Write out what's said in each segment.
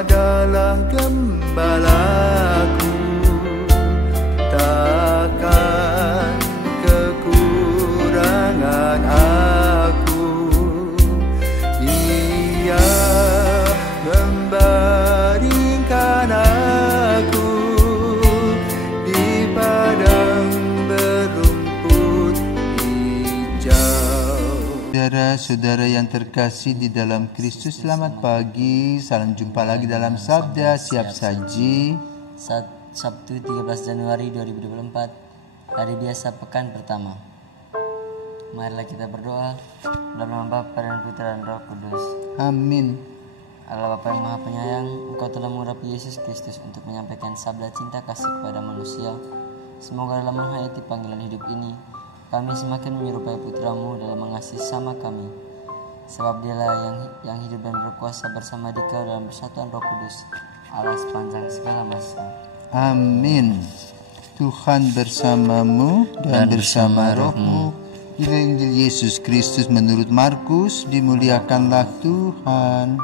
adalah gembalaku, takkan kekurangan aku. Ia membaringkan aku di padang berumput hijau. Saudara-saudara yang terkasih di dalam Kristus, selamat pagi. Salam jumpa lagi dalam Sabda Siap Saji. Sabtu 13 Januari 2024, hari biasa pekan pertama. Marilah kita berdoa. Dalam nama Bapa dan Putra dan Roh Kudus. Amin. Allah Bapa yang Maha Penyayang, Engkau telah mengurapi Yesus Kristus untuk menyampaikan sabda cinta kasih kepada manusia. Semoga dalam menghayati panggilan hidup ini, kami semakin menyerupai Putramu dalam mengasihi sama kami. Sebab Dialah yang hidup dan berkuasa bersama Dikau dalam persatuan Roh Kudus, Allah sepanjang segala masa. Amin. Tuhan bersamamu dan bersama rohmu. Injil Yesus Kristus menurut Markus, dimuliakanlah Tuhan.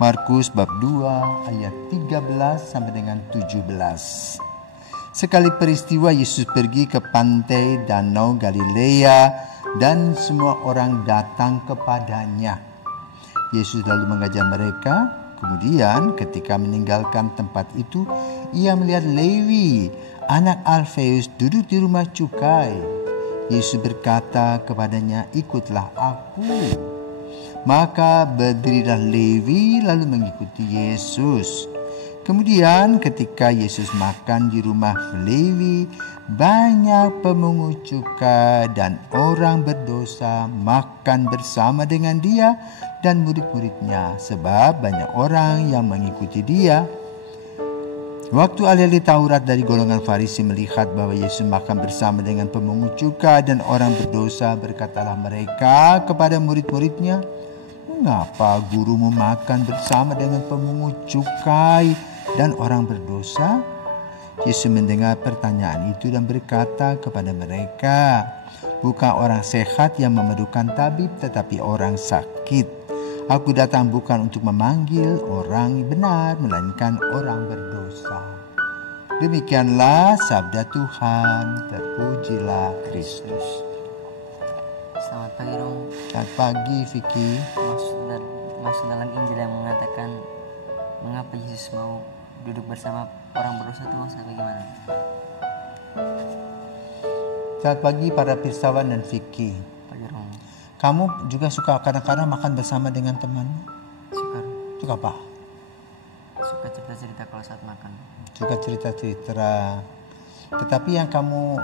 Markus bab 2 ayat 13 sampai dengan 17. Sekali peristiwa Yesus pergi ke pantai Danau Galilea dan semua orang datang kepadanya. Yesus lalu mengajar mereka. Kemudian ketika meninggalkan tempat itu, ia melihat Lewi, anak Alfeus, duduk di rumah cukai. Yesus berkata kepadanya, "Ikutlah aku." Maka berdirilah Lewi lalu mengikuti Yesus. Kemudian ketika Yesus makan di rumah Lewi, banyak pemungut cukai dan orang berdosa makan bersama dengan dia dan murid-muridnya, sebab banyak orang yang mengikuti dia. Waktu ahli Taurat dari golongan Farisi melihat bahwa Yesus makan bersama dengan pemungut cukai dan orang berdosa, berkatalah mereka kepada murid-muridnya, "Mengapa gurumu makan bersama dengan pemungut cukai dan orang berdosa?" Yesus mendengar pertanyaan itu dan berkata kepada mereka, "Bukan orang sehat yang memerlukan tabib, tetapi orang sakit. Aku datang bukan untuk memanggil orang benar, melainkan orang berdosa." Demikianlah sabda Tuhan. Terpujilah Kristus. Selamat pagi Rom. Selamat pagi Vicky. Maksud dalam Injil yang mengatakan mengapa Yesus mau duduk bersama orang berdosa itu maksudnya bagaimana? Selamat pagi para pirsawan dan Vicky. Pagi Rom. Kamu juga suka kadang-kadang makan bersama dengan temanmu? Suka apa? Suka cerita-cerita kalau saat makan. Suka cerita-cerita. Tetapi yang kamu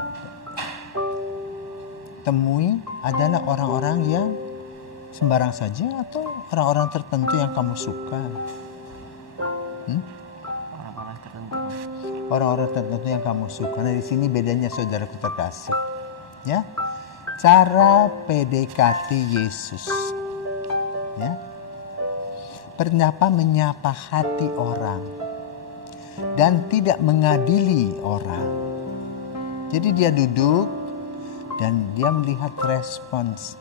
temui adalah orang-orang yang sembarang saja atau orang-orang tertentu yang kamu suka? Orang-orang tertentu. Orang-orang tertentu yang kamu suka. Nah, di sini bedanya saudaraku terkasih. Ya. Cara PDKT Yesus. Ya. Menyapa hati orang dan tidak mengadili orang. Jadi dia duduk dan dia melihat respons.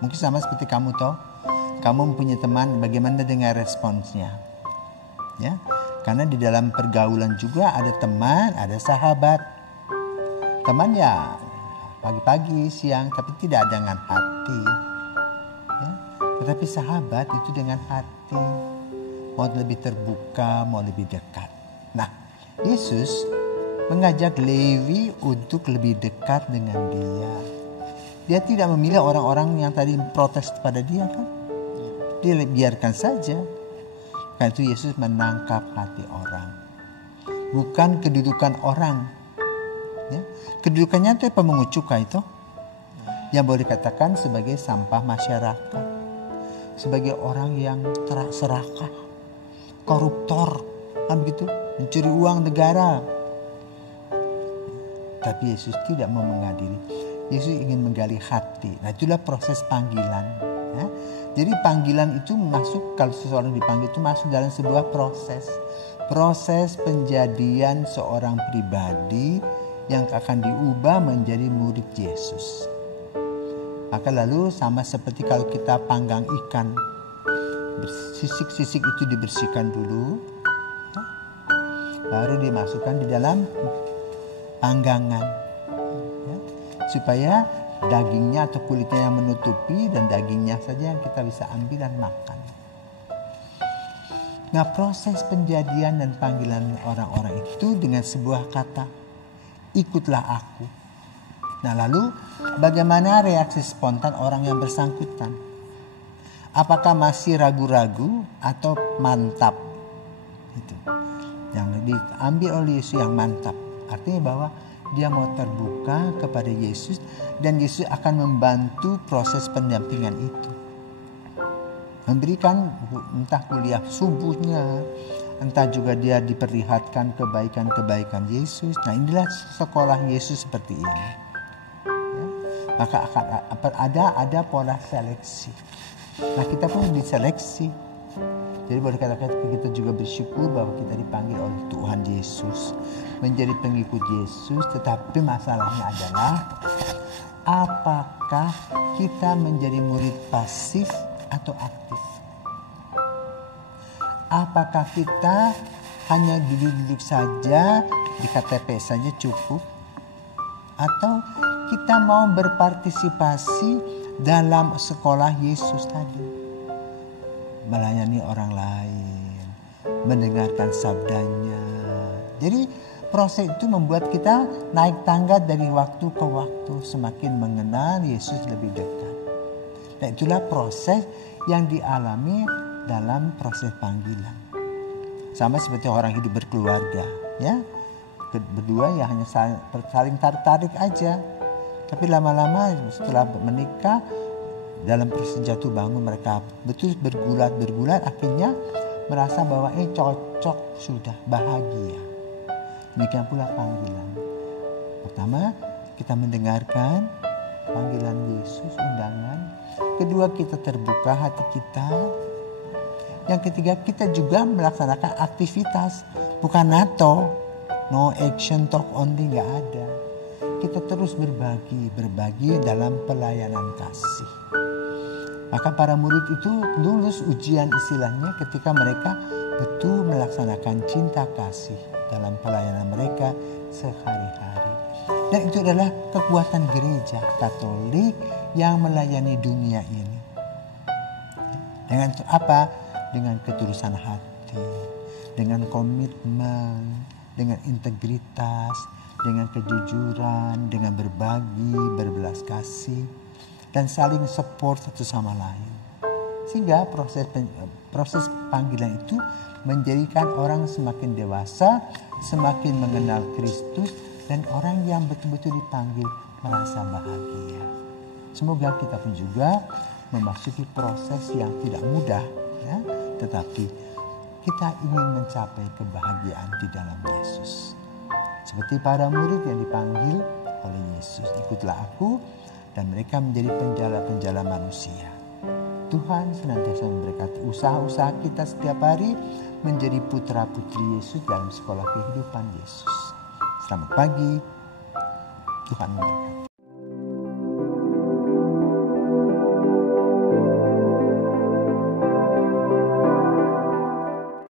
Mungkin sama seperti kamu toh. Kamu mempunyai teman, bagaimana dengan responsnya? Ya. Karena di dalam pergaulan juga ada teman, ada sahabat. Teman ya pagi-pagi, siang, tapi tidak dengan hati. Ya. Tetapi sahabat itu dengan hati. Mau lebih terbuka, mau lebih dekat. Nah, Yesus mengajak Lewi untuk lebih dekat dengan dia. Dia tidak memilih orang-orang yang tadi protes kepada dia kan. Dia biarkan saja. Karena itu Yesus menangkap hati orang. Bukan kedudukan orang. Ya. Kedudukannya itu pemungut cukai itu. Yang boleh dikatakan sebagai sampah masyarakat. Sebagai orang yang serakah. Koruptor. Kan begitu. Mencuri uang negara. Tapi Yesus tidak mau mengadili. Yesus ingin menggali hati. Nah, itulah proses panggilan. Ya. Jadi panggilan itu masuk, kalau seseorang dipanggil itu masuk dalam sebuah proses. Proses penjadian seorang pribadi yang akan diubah menjadi murid Yesus. Maka lalu sama seperti kalau kita panggang ikan, sisik-sisik itu dibersihkan dulu, baru dimasukkan di dalam panggangan, ya, supaya dagingnya atau kulitnya yang menutupi dan dagingnya saja yang kita bisa ambil dan makan. Nah, proses penjadian dan panggilan orang-orang itu dengan sebuah kata, ikutlah aku. Nah, lalu bagaimana reaksi spontan orang yang bersangkutan? Apakah masih ragu-ragu atau mantap? Itu yang diambil oleh Yesus yang mantap. Artinya bahwa dia mau terbuka kepada Yesus dan Yesus akan membantu proses pendampingan itu. Memberikan entah kuliah subuhnya, entah juga dia diperlihatkan kebaikan-kebaikan Yesus. Nah, inilah sekolah Yesus seperti ini. Ya. Maka akan ada pola seleksi. Nah, kita pun diseleksi. Jadi boleh katakan kita juga bersyukur bahwa kita dipanggil oleh Tuhan Yesus menjadi pengikut Yesus. Tetapi masalahnya adalah apakah kita menjadi murid pasif atau aktif? Apakah kita hanya duduk-duduk saja di KTP saja cukup? Atau kita mau berpartisipasi dalam sekolah Yesus tadi? Melayani orang lain, mendengarkan sabdanya. Jadi proses itu membuat kita naik tangga dari waktu ke waktu, semakin mengenal Yesus lebih dekat. Dan itulah proses yang dialami dalam proses panggilan. Sama seperti orang hidup berkeluarga, ya. Berdua ya hanya saling tarik aja. Tapi lama-lama setelah menikah, dalam proses jatuh bangun mereka betul bergulat, akhirnya merasa bahwa cocok, sudah bahagia. Demikian pula panggilan. Pertama, kita mendengarkan panggilan Yesus, undangan. Kedua, kita terbuka hati kita. Yang ketiga, kita juga melaksanakan aktivitas. Bukan NATO, no action talk only, gak ada. Kita terus berbagi dalam pelayanan kasih. Maka para murid itu lulus ujian istilahnya ketika mereka betul melaksanakan cinta kasih dalam pelayanan mereka sehari-hari. Dan itu adalah kekuatan gereja Katolik yang melayani dunia ini. Dengan apa? Dengan ketulusan hati, dengan komitmen, dengan integritas, dengan kejujuran, dengan berbagi, berbelas kasih, dan saling support satu sama lain. Sehingga proses panggilan itu menjadikan orang semakin dewasa, semakin mengenal Kristus, dan orang yang betul-betul dipanggil merasa bahagia. Semoga kita pun juga memasuki proses yang tidak mudah, ya, tetapi kita ingin mencapai kebahagiaan di dalam Yesus. Seperti para murid yang dipanggil oleh Yesus, ikutlah aku, dan mereka menjadi penjala-penjala manusia. Tuhan senantiasa memberkati usaha-usaha kita setiap hari menjadi putra-putri Yesus dalam sekolah kehidupan Yesus. Selamat pagi, Tuhan memberkati.